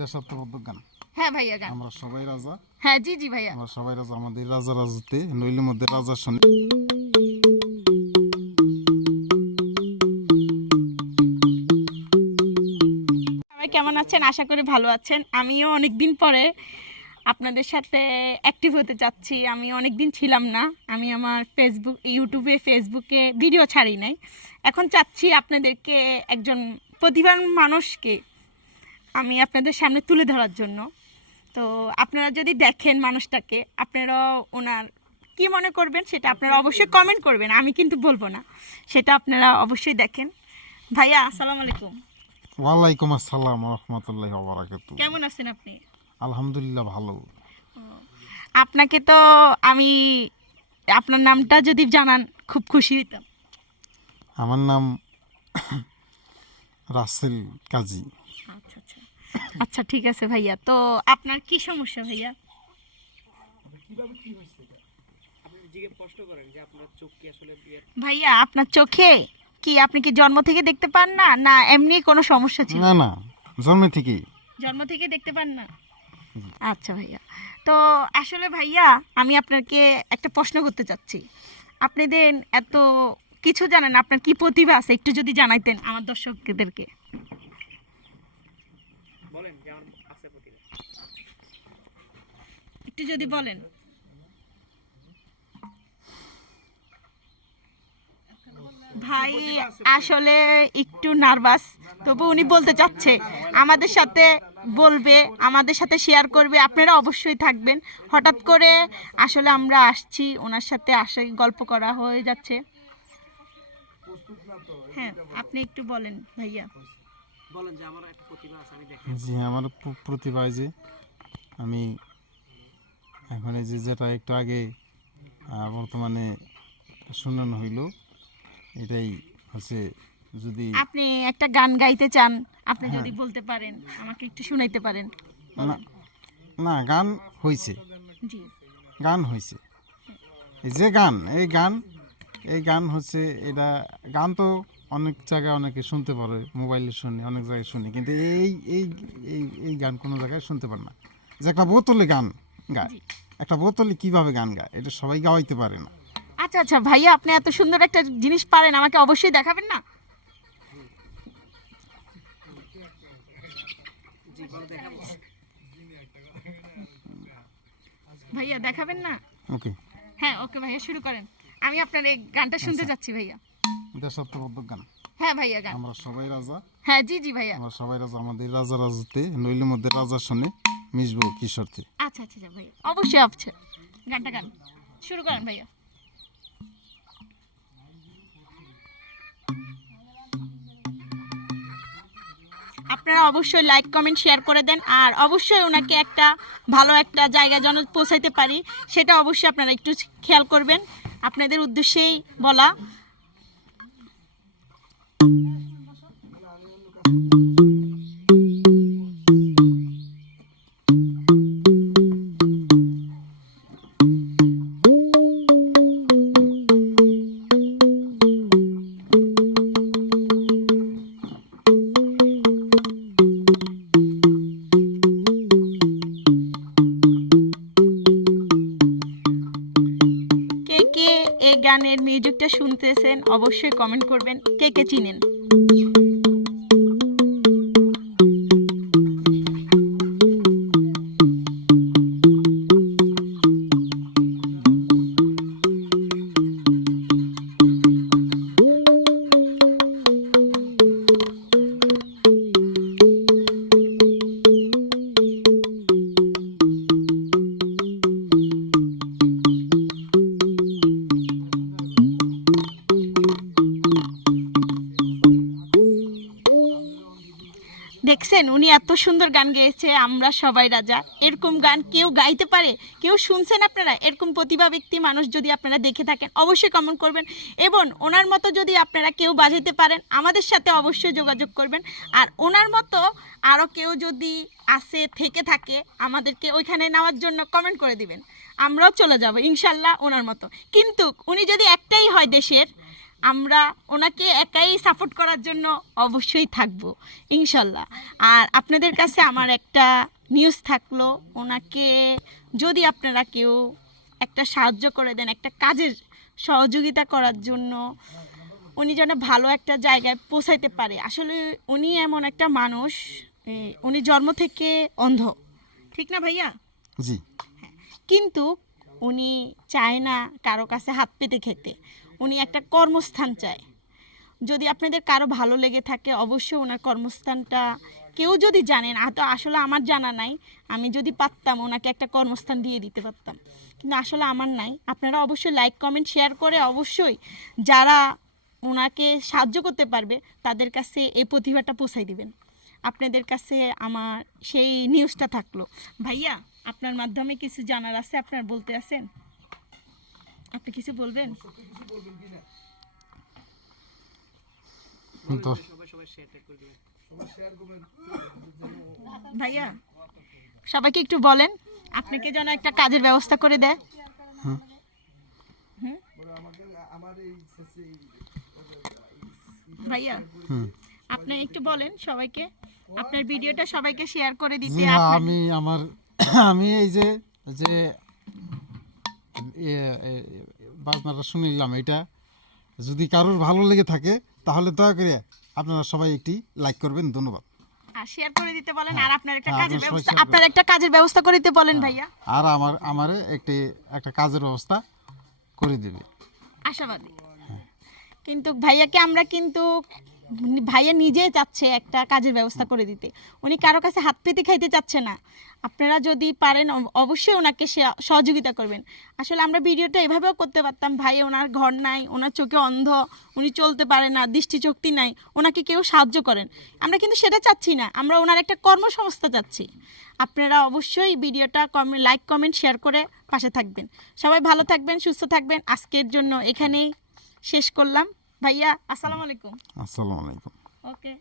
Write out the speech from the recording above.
দেশাত্মবোধক গান। হ্যাঁ ভাইয়া গান। আমরা সবাই রাজা। হ্যাঁ জি জি ভাইয়া। আমরা সবাই রাজা, আমাদের রাজা রাজতে নইলে মধ্যে রাজা শুনে। সবাই কেমন আছেন? আশা করি ভালো আছেন। আমিও অনেক দিন পরে আপনাদের সাথে অ্যাক্টিভ হতে চাচ্ছি। আমি অনেক দিন ছিলাম না, আমি আমার ইউটিউবে ফেসবুকে ভিডিও ছাড়ি নাই। এখন চাচ্ছি আপনাদেরকে একজন প্রতিভাবান মানুষকে আমি আপনাদের সামনে তুলে ধরার জন্য। তো আপনারা যদি দেখেন মানুষটাকে, আপনারা ওনার কি মনে করবেন সেটা আপনারা অবশ্যই কমেন্ট করবেন, আমি কিন্তু বলবো না, সেটা আপনারা অবশ্যই দেখেন। ভাইয়া আসসালামু আলাইকুম। ওয়ালাইকুম আসসালাম রহমতুল্লাহি ওয়া বারাকাতুহু। কেমন আছেন আপনি? আলহামদুলিল্লাহ ভালো। আপনাকে তো আমি আপনার নামটা যদি জানান খুব খুশি হইতাম। আমার নাম রাসেল কাজী। আচ্ছা আচ্ছা আচ্ছা ঠিক আছে ভাইয়া। তো আপনার কি সমস্যা ভাইয়া? ভাইয়া আপনার চোখে কি, আপনি কি জন্ম থেকে দেখতে পান না, না এমনি কোনো সমস্যা ছিল? না না, জন্ম থেকেই। জন্ম থেকে দেখতে পান না? আচ্ছা ভাইয়া। তো আসলে ভাইয়া আমি আপনাকে একটা প্রশ্ন করতে চাচ্ছি। আপনাদের এত কিছু জানেন, আপনার কি প্রতিভা আছে একটু যদি জানাইতেন আমার দর্শকদেরকে। বলেন যে আমার আছে প্রতিভা, একটু যদি বলেন। ভাই আসলে একটু নার্ভাস, তবু উনি বলতে চাচ্ছে আমাদের সাথে বলবে, আমাদের সাথে শেয়ার করবে, আপনারা অবশ্যই থাকবেন। হঠাৎ করে আসলে আমরা আসছি, ওনার সাথে আসে গল্প করা হয়ে যাচ্ছে। হ্যাঁ আপনি একটু বলেন ভাইয়া। বলেন যে আমার একটা প্রতিভা আছে, আমি দেখি। জি, আমার প্রতিভা যে আমি এখন এই যেটা একটু আগে বর্তমানে শুনানো হইল, এটাই হচ্ছে। যদি আপনি একটা গান গাইতে চান, আপনি যদি বলতে পারেন আমাকে একটু শুনাইতে পারেন। না না, গান হয়েছে, জি গান হয়েছে। এই গান হচ্ছে, এটা গান তো অনেক জায়গায় অনেকে শুনতে পারে, মোবাইলে শুনি, অনেক জায়গায় শুনি, কিন্তু এই এই এই এই গান কোনো জায়গায় শুনতে পারে না। যে একটা বোতলে গান গায়, একটা বোতলে কিভাবে গান গায়, এটা সবাই গাওয়াইতে পারে না। আচ্ছা আচ্ছা ভাইয়া, আপনি এত সুন্দর একটা জিনিস পারেন, আমাকে অবশ্যই দেখাবেন না? ভাইয়া দেখাবেন না? ওকে। হ্যাঁ ওকে ভাইয়া, শুরু করেন। আমি আপনার এই গানটা শুনতে যাচ্ছি ভাইয়া। দেশাত্মবোধক গান। হ্যাঁ ভাইয়া গান। আমরা সবাই রাজা। হ্যাঁ জি জি ভাইয়া। আমরা সবাই রাজা, আমাদের রাজা রাজতে নইলে মধ্যে রাজা শুনে মিশবো কিশোরতে। আচ্ছা আচ্ছা ভাইয়া, অবশ্যই আচ্ছা, গানটা গান শুরু করেন ভাইয়া। আপনারা অবশ্যই লাইক কমেন্ট শেয়ার করে দেন, আর অবশ্যই ওনাকে একটা ভালো একটা জায়গায় যেন পৌঁছাইতে পারি সেটা অবশ্যই আপনারা একটু খেয়াল করবেন, আপনাদের উদ্দেশ্যেই বলা। কে কে এই গানের মিউজিকটা শুনতেছেন অবশ্যই কমেন্ট করবেন, কে কে চিনেন। দেখছেন উনি এত সুন্দর গান গেয়েছে, আমরা সবাই রাজা। এরকম গান কেউ গাইতে পারে? কেউ শুনছেন আপনারা? এরকম প্রতিভা ব্যক্তি মানুষ যদি আপনারা দেখে থাকেন অবশ্যই কমেন্ট করবেন, এবং ওনার মতো যদি আপনারা কেউ বাজাতে পারেন আমাদের সাথে অবশ্যই যোগাযোগ করবেন। আর ওনার মতো আরও কেউ যদি আসে থেকে থাকে আমাদেরকে ওইখানে নেওয়ার জন্য কমেন্ট করে দিবেন, আমরাও চলে যাব ইনশাল্লাহ ওনার মতো। কিন্তু উনি যদি একটাই হয় দেশের, আমরা ওনাকে একাই সাপোর্ট করার জন্য অবশ্যই থাকবো ইনশাল্লাহ। আর আপনাদের কাছে আমার একটা নিউজ থাকলো, ওনাকে যদি আপনারা কেউ একটা সাহায্য করে দেন, একটা কাজের সহযোগিতা করার জন্য, উনি যেন ভালো একটা জায়গায় পৌঁছাইতে পারে। আসলে উনি এমন একটা মানুষ, উনি জন্ম থেকে অন্ধ, ঠিক না ভাইয়া? জি। কিন্তু উনি চায় না কারো কাছে হাত পেতে খেতে, উনি একটা কর্মস্থান চায়। যদি আপনাদের কারো ভালো লেগে থাকে অবশ্যই ওনার কর্মস্থানটা কেউ যদি জানেন, তো আসলে আমার জানা নাই, আমি যদি পারতাম ওনাকে একটা কর্মস্থান দিয়ে দিতে পারতাম, কিন্তু আসলে আমার নাই। আপনারা অবশ্যই লাইক কমেন্ট শেয়ার করে অবশ্যই যারা ওনাকে সাহায্য করতে পারবে তাদের কাছে এই প্রতিভাটা পৌঁছাই দিবেন। আপনাদের কাছে আমার সেই নিউজটা থাকলো। ভাইয়া আপনার মাধ্যমে কিছু জানার আছে, আপনার বলতে আছেন, আপনি কিছু বলবেন? তো সবাই সবাই শেয়ার করে দিবেন। ভাইয়া সবাইকে একটু বলেন আপনাকে যেন একটা কাজের ব্যবস্থা করে দেয়। হুম? ভাইয়া আপনি একটু বলেন সবাইকে, আপনার ভিডিওটা সবাইকে শেয়ার করে দিতে। জি হ্যাঁ, আমি এই যে যে বাজনাটা শুনিলাম, এটা যদি কারোর ভালো লেগে থাকে তাহলে দয়া করে আপনারা সবাই একটি লাইক করবেন। ধন্যবাদ। আর শেয়ার করে দিতে বলেন, আর আপনার একটা হ্যাঁ, কাজের আপনারা ব্যবস্থা, সবাই share আপনার একটা কাজের ব্যবস্থা করে দিতে বলেন ভাইয়া। আর আমারে একটা কাজের ব্যবস্থা করে দিবে। আশাবাদী। কিন্তু ভাইয়াকে আমরা কিন্তু ভাইয়া নিজেই চাচ্ছে একটা কাজের ব্যবস্থা করে দিতে, উনি কারো কাছে হাত পেতে খাইতে চাচ্ছে না। আপনারা যদি পারেন অবশ্যই ওনাকে সহযোগিতা করবেন। আসলে আমরা ভিডিওটা এভাবেও করতে পারতাম, ভাই ওনার ঘর নাই, ওনার চোখে অন্ধ, উনি চলতে পারে না, দৃষ্টিশক্তি নাই, ওনাকে কেউ সাহায্য করেন। আমরা কিন্তু সেটা চাচ্ছি না, আমরা ওনার একটা কর্মসংস্থা চাচ্ছি। আপনারা অবশ্যই ভিডিওটা লাইক কমেন্ট শেয়ার করে পাশে থাকবেন। সবাই ভালো থাকবেন, সুস্থ থাকবেন। আজকের জন্য এখানেই শেষ করলাম। ভাইয়া আসসালামু আলাইকুম। আসসালামু আলাইকুম। ওকে।